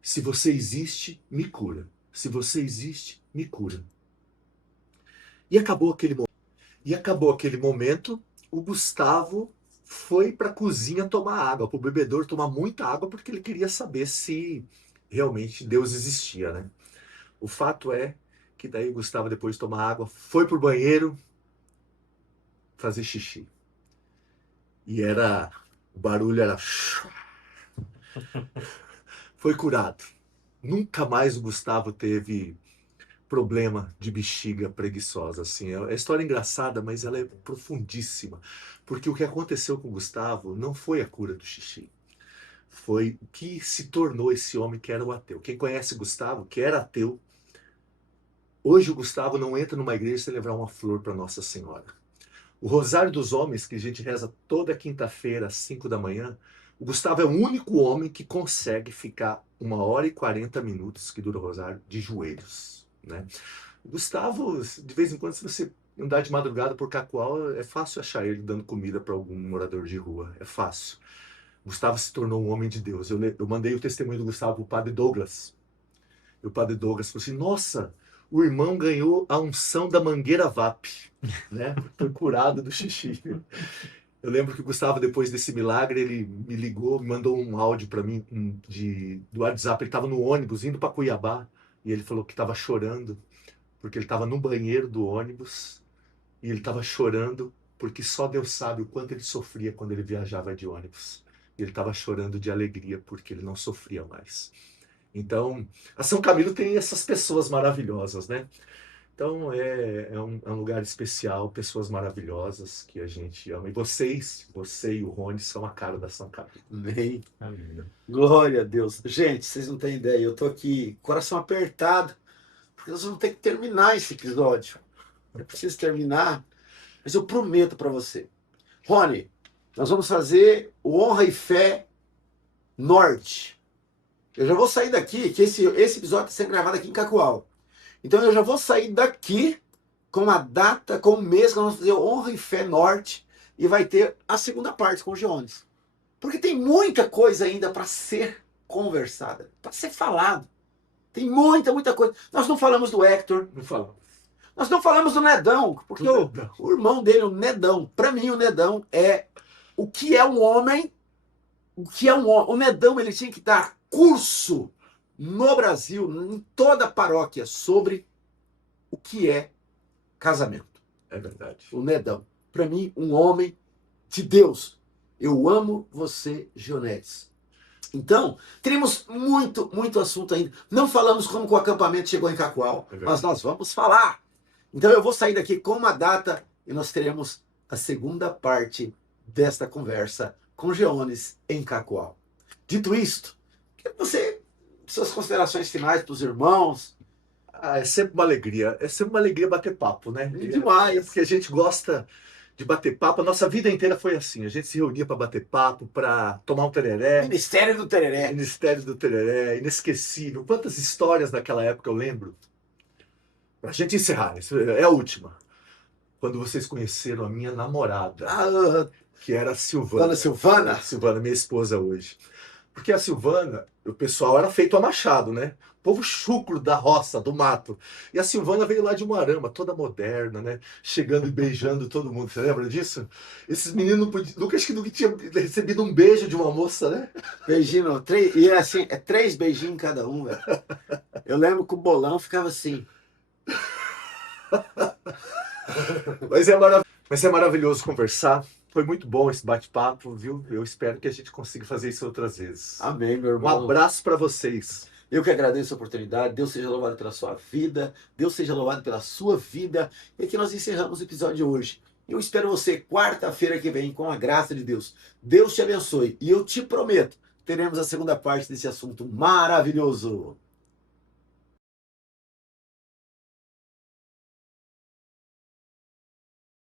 se você existe, me cura. Se você existe, me cura. E acabou aquele momento, o Gustavo foi para a cozinha tomar água, para o bebedouro tomar muita água, porque ele queria saber se realmente Deus existia, né? O fato é que daí o Gustavo, depois de tomar água, foi pro banheiro fazer xixi. E o barulho era... Foi curado. Nunca mais o Gustavo teve problema de bexiga preguiçosa, assim. É uma história engraçada, mas ela é profundíssima. Porque o que aconteceu com o Gustavo não foi a cura do xixi. Foi o que se tornou esse homem que era o ateu. Quem conhece Gustavo, que era ateu, hoje o Gustavo não entra numa igreja sem levar uma flor para Nossa Senhora. O Rosário dos Homens, que a gente reza toda quinta-feira às 5 da manhã, o Gustavo é o único homem que consegue ficar 1h40 que dura o Rosário, de joelhos, né? O Gustavo, de vez em quando, se você andar de madrugada por Cacoal, é fácil achar ele dando comida para algum morador de rua, é fácil. Gustavo se tornou um homem de Deus. Eu mandei o testemunho do Gustavo para o padre Douglas. E o padre Douglas falou assim: nossa, o irmão ganhou a unção da mangueira VAP, né? Foi curado do xixi. Eu lembro que o Gustavo, depois desse milagre, ele me ligou, me mandou um áudio para mim do WhatsApp. Ele estava no ônibus indo para Cuiabá e ele falou que estava chorando porque ele estava no banheiro do ônibus e ele estava chorando porque só Deus sabe o quanto ele sofria quando ele viajava de ônibus. Ele estava chorando de alegria porque ele não sofria mais. Então, a São Camilo tem essas pessoas maravilhosas, né? Então, é um lugar especial, pessoas maravilhosas que a gente ama. E você e o Rony, são a cara da São Camilo. Amém. Amém. Glória a Deus. Gente, vocês não têm ideia, eu tô aqui, coração apertado, porque nós vamos ter que terminar esse episódio. Eu preciso terminar, mas eu prometo para você. Rony, nós vamos fazer o Honra e Fé Norte. Eu já vou sair daqui, que esse episódio está sendo gravado aqui em Cacoal. Então eu já vou sair daqui com a data, com o mês que nós vamos fazer o Honra e Fé Norte e vai ter a segunda parte com o Geones. Porque tem muita coisa ainda para ser conversada, para ser falado. Tem muita coisa. Nós não falamos do Hector. Não falamos. Nós não falamos do Nedão, porque o irmão dele, o Nedão, para mim o Nedão é o que é um homem, o que é um homem. O Nedão, ele tinha que dar curso no Brasil, em toda a paróquia, sobre o que é casamento. É verdade. O Nedão. Para mim, um homem de Deus. Eu amo você, Gionetes. Então, teremos muito assunto ainda. Não falamos como que o acampamento chegou em Cacoal, mas nós vamos falar. Então eu vou sair daqui com uma data e nós teremos a segunda parte desta conversa com Geones em Cacoal. Dito isto, que você, suas considerações finais para os irmãos. É sempre uma alegria. É sempre uma alegria bater papo, né? Demais. Porque a gente gosta de bater papo. A nossa vida inteira foi assim. A gente se reunia para bater papo, para tomar um tereré. Ministério do Tereré. Ministério do Tereré, inesquecível. Quantas histórias naquela época eu lembro. Pra gente encerrar, é a última. Quando vocês conheceram a minha namorada, que era a Silvana. Dona Silvana? Silvana, minha esposa hoje. Porque a Silvana, o pessoal era feito a Machado, né? Povo chucro da roça, do mato. E a Silvana veio lá de Umuarama, toda moderna, né? Chegando e beijando todo mundo. Você lembra disso? Esses meninos nunca tinham recebido um beijo de uma moça, né? Beijinho, e assim, é 3 beijinhos em cada um, velho. Eu lembro que o bolão ficava assim. Mas é maravilhoso conversar. Foi muito bom esse bate-papo, viu? Eu espero que a gente consiga fazer isso outras vezes. Amém, meu Um irmão. abraço para vocês. Eu que agradeço a oportunidade. Deus seja louvado pela sua vida. Deus seja louvado pela sua vida. E aqui nós encerramos o episódio de hoje. Eu espero você quarta-feira que vem com a graça de Deus. Deus te abençoe. E eu te prometo, teremos a segunda parte desse assunto maravilhoso.